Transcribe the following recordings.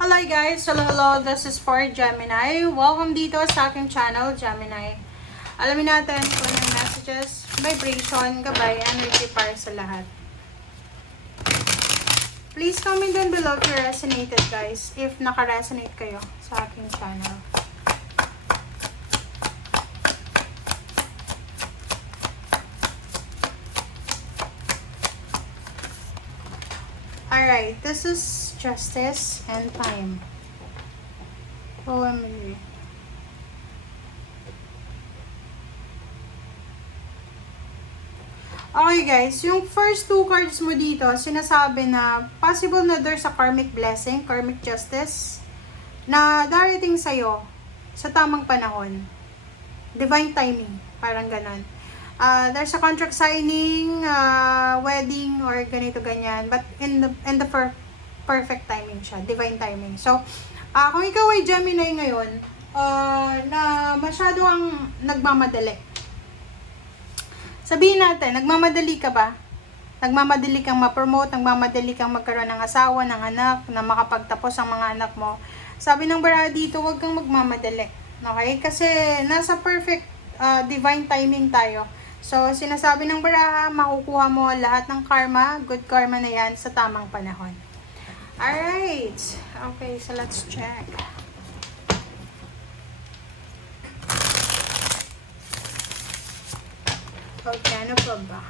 Hello guys! Hello, this is for Gemini. Welcome dito sa aking channel, Gemini. Alamin natin kung ano messages, vibration, gabay, energy para sa lahat. Please comment down below if you resonated guys, if naka-resonate kayo sa aking channel. Alright, this is justice and time. OMG. Okay guys, yung first two cards mo dito, sinasabi na possible na there's a karmic blessing, karmic justice, na darating sa'yo sa tamang panahon. Divine timing, parang ganon. There's a contract signing, wedding, or ganito ganyan. But in the perfect timing siya, divine timing. So, kung ikaw ay Gemini ngayon, na masyado ang nagmamadali. Sabihin natin, nagmamadali ka ba? Nagmamadali kang ma-promote, nagmamadali kang magkaroon ng asawa, ng anak, na makapagtapos ang mga anak mo. Sabi ng baraha dito, huwag kang magmamadali. Okay? Kasi nasa perfect divine timing tayo. So, sinasabi ng baraha, makukuha mo lahat ng karma, good karma na yan sa tamang panahon. Alright. Okay, so let's check. Okay, ano pa ba?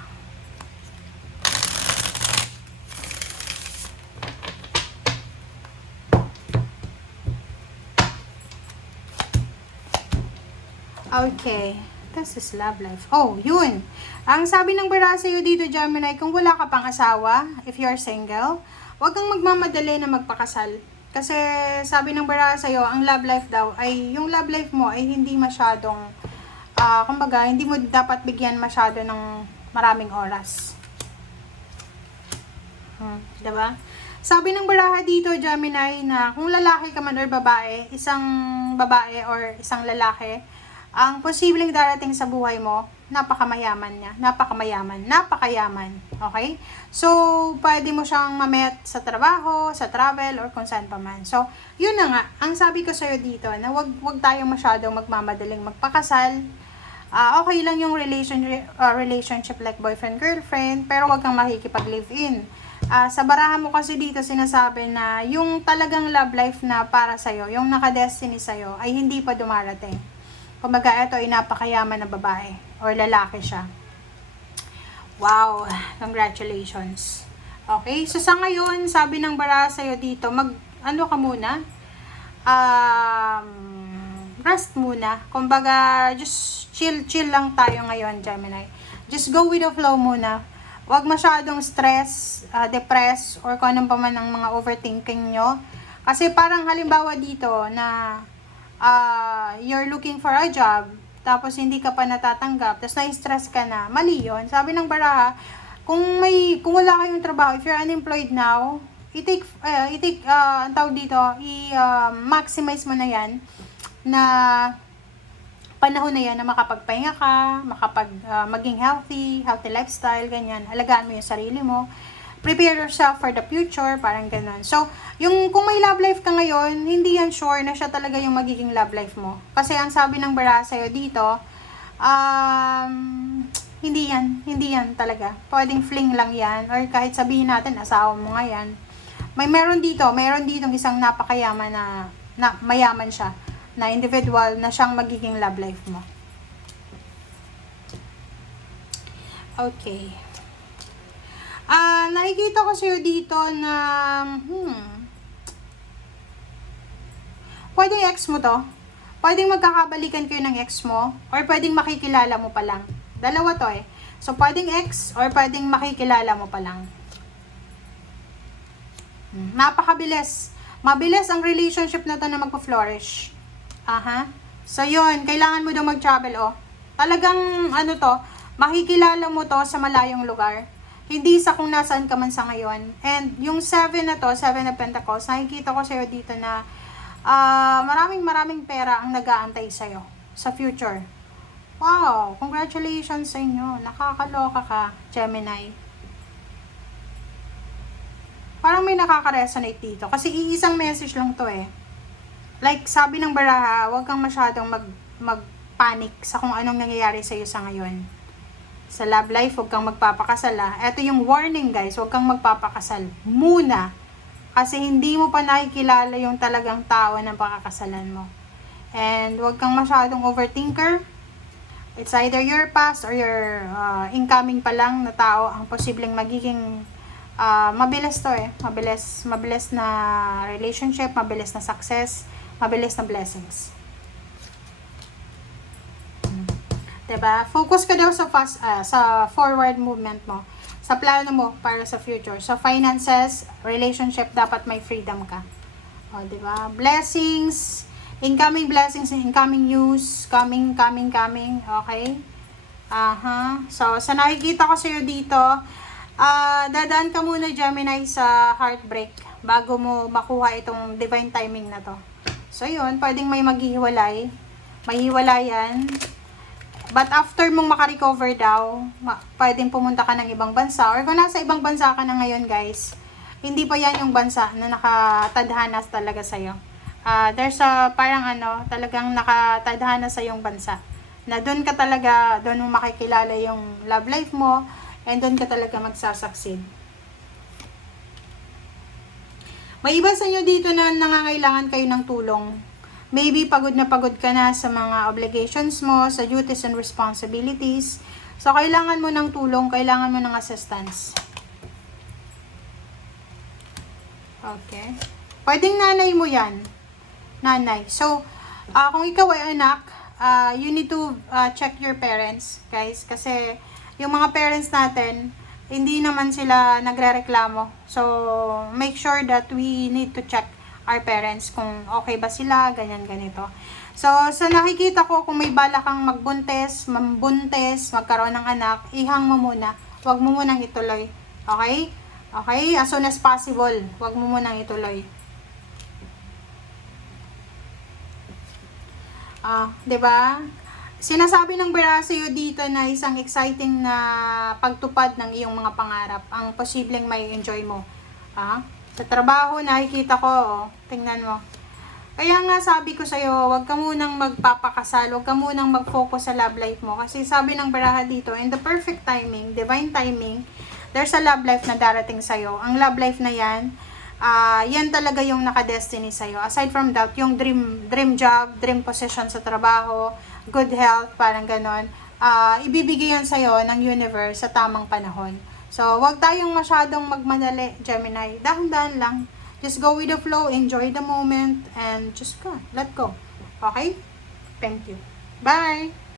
Okay. This is love life. Oh, yun. Ang sabi ng baraha sa'yo dito, Gemini, kung wala ka pang asawa, if you're single, huwag kang magmamadali na magpakasal. Kasi sabi ng baraha sa'yo, ang love life daw, ay yung love life mo ay hindi masyadong, kumbaga, hindi mo dapat bigyan masyado ng maraming oras. Diba? Sabi ng baraha dito, Gemini, na kung lalaki ka man or babae, isang babae or isang lalaki, ang posibleng darating sa buhay mo, napakamayaman niya. Napakayaman. Okay? So, pwede mo siyang ma-met sa trabaho, sa travel, or kung saan pa man. So, yun na nga. Ang sabi ko sa'yo dito, na wag tayong masyadong magmamadaling magpakasal. Okay lang yung relationship like boyfriend-girlfriend, pero wag kang makikipag-live-in. Sa baraha mo kasi dito sinasabi na yung talagang love life na para sa'yo, yung naka-destiny sa'yo, ay hindi pa dumarating. Kumbaga, ito ay napakayaman na babae or lalaki siya. Wow! Congratulations! Okay? So, sa ngayon, sabi ng baraha sa'yo dito, ano ka muna? Rest muna. Kumbaga, just chill lang tayo ngayon, Gemini. Just go with the flow muna. Huwag masyadong stress, depress, or kung anong pa man ang mga overthinking nyo. Kasi parang halimbawa dito na you're looking for a job, tapos hindi ka pa natatanggap, tapos na-stress ka na, mali yun. Sabi ng baraha, kung wala kayong trabaho, if you're unemployed now, ang tawag dito, maximize mo na yan, na panahon na yan na makapagpahinga ka, maging healthy lifestyle, ganyan. Alagaan mo yung sarili mo. Prepare yourself for the future, parang ganun. So, kung may love life ka ngayon, hindi yan sure na siya talaga yung magiging love life mo. Kasi ang sabi ng baraha sa'yo dito, hindi yan talaga. Pwedeng fling lang yan, or kahit sabihin natin, asawa mo nga yan. Meron dito isang napakayaman na mayaman siya, na individual na siyang magiging love life mo. Okay. Nakikita ko sa'yo dito na, pwedeng ex mo to. Pwedeng magkakabalikan kayo ng ex mo, or pwedeng makikilala mo pa lang. Dalawa to eh. So, pwedeng ex, or pwedeng makikilala mo pa lang. Napakabilis. Mabilis ang relationship na to na magpa-flourish. So, yun. Kailangan mo daw mag-travel, oh. Talagang, makikilala mo to sa malayong lugar. Hindi sa kung nasaan ka man sa ngayon. And yung 7 na to, 7 of Pentacles, nakikita ko sa'yo dito na maraming pera ang nag-aantay sa'yo sa future. Wow! Congratulations sa inyo. Nakakaloka ka, Gemini. Parang may nakaka-resonate dito. Kasi iisang message lang to eh. Like, sabi ng baraha, huwag kang masyadong mag-panic sa kung anong nangyayari sa'yo sa ngayon. Sa love life, huwag kang magpapakasal ah. Ito yung warning guys, huwag kang magpapakasal. Muna. Kasi hindi mo pa nakikilala yung talagang tao ng pakakasalan mo. And huwag kang masyadong overthinker. It's either your past or your incoming pa lang na tao ang posibleng magiging mabilis to eh. Mabilis na relationship, mabilis na success, mabilis na blessings. Diba? Focus ka daw sa forward movement mo. Sa plano mo para sa future. Sa finances, relationship, dapat may freedom ka. O, diba? Blessings, incoming blessings, incoming news, coming. Okay? So, sa nakikita ko sa'yo dito, dadaan ka muna, Gemini, sa heartbreak bago mo makuha itong divine timing na to. So, yun, pwedeng may maghihiwalay. Mahihiwalayan. But after mong makarecover daw, pwedeng pumunta ka ng ibang bansa. Or kung nasa ibang bansa ka na ngayon, guys, hindi pa yan yung bansa na nakatadhana talaga sa'yo. There's a parang talagang nakatadhana sa yung bansa. Na doon ka talaga, doon mo makikilala yung love life mo, and doon ka talaga magsasucceed. May iba sa inyo dito na nangangailangan kayo ng tulong. Maybe pagod na pagod ka na sa mga obligations mo, sa duties and responsibilities. So, kailangan mo ng tulong, kailangan mo ng assistance. Okay. Pwedeng nanay mo yan. Nanay. So, kung ikaw ay anak, you need to check your parents, guys. Kasi, yung mga parents natin, hindi naman sila nagre-reklamo. So, make sure that we need to check our parents kung okay ba sila, ganito. So, sa nakikita ko, kung may bala kang mambuntis, magkaroon ng anak, ihang mo muna. Huwag mo munang ituloy. Okay? Okay? As soon as possible, huwag mo munang ituloy. Diba? Sinasabi ng baraha sa'yo dito na isang exciting na pagtupad ng iyong mga pangarap ang posibleng may enjoy mo. Sa trabaho, nakikita ko, tingnan mo. Kaya nga sabi ko sa'yo, huwag ka munang magpapakasal, huwag ka munang mag-focus sa love life mo. Kasi sabi ng baraha dito, in the perfect timing, divine timing, there's a love life na darating sa'yo. Ang love life na yan, yan talaga yung naka-destiny sa'yo. Aside from that, yung dream job, dream position sa trabaho, good health, parang ganon, ibibigay yan sa'yo ng universe sa tamang panahon. So, wag tayong masyadong magmadali, Gemini. Dahan-dahan lang. Just go with the flow, enjoy the moment, and just go. Let go. Okay? Thank you. Bye!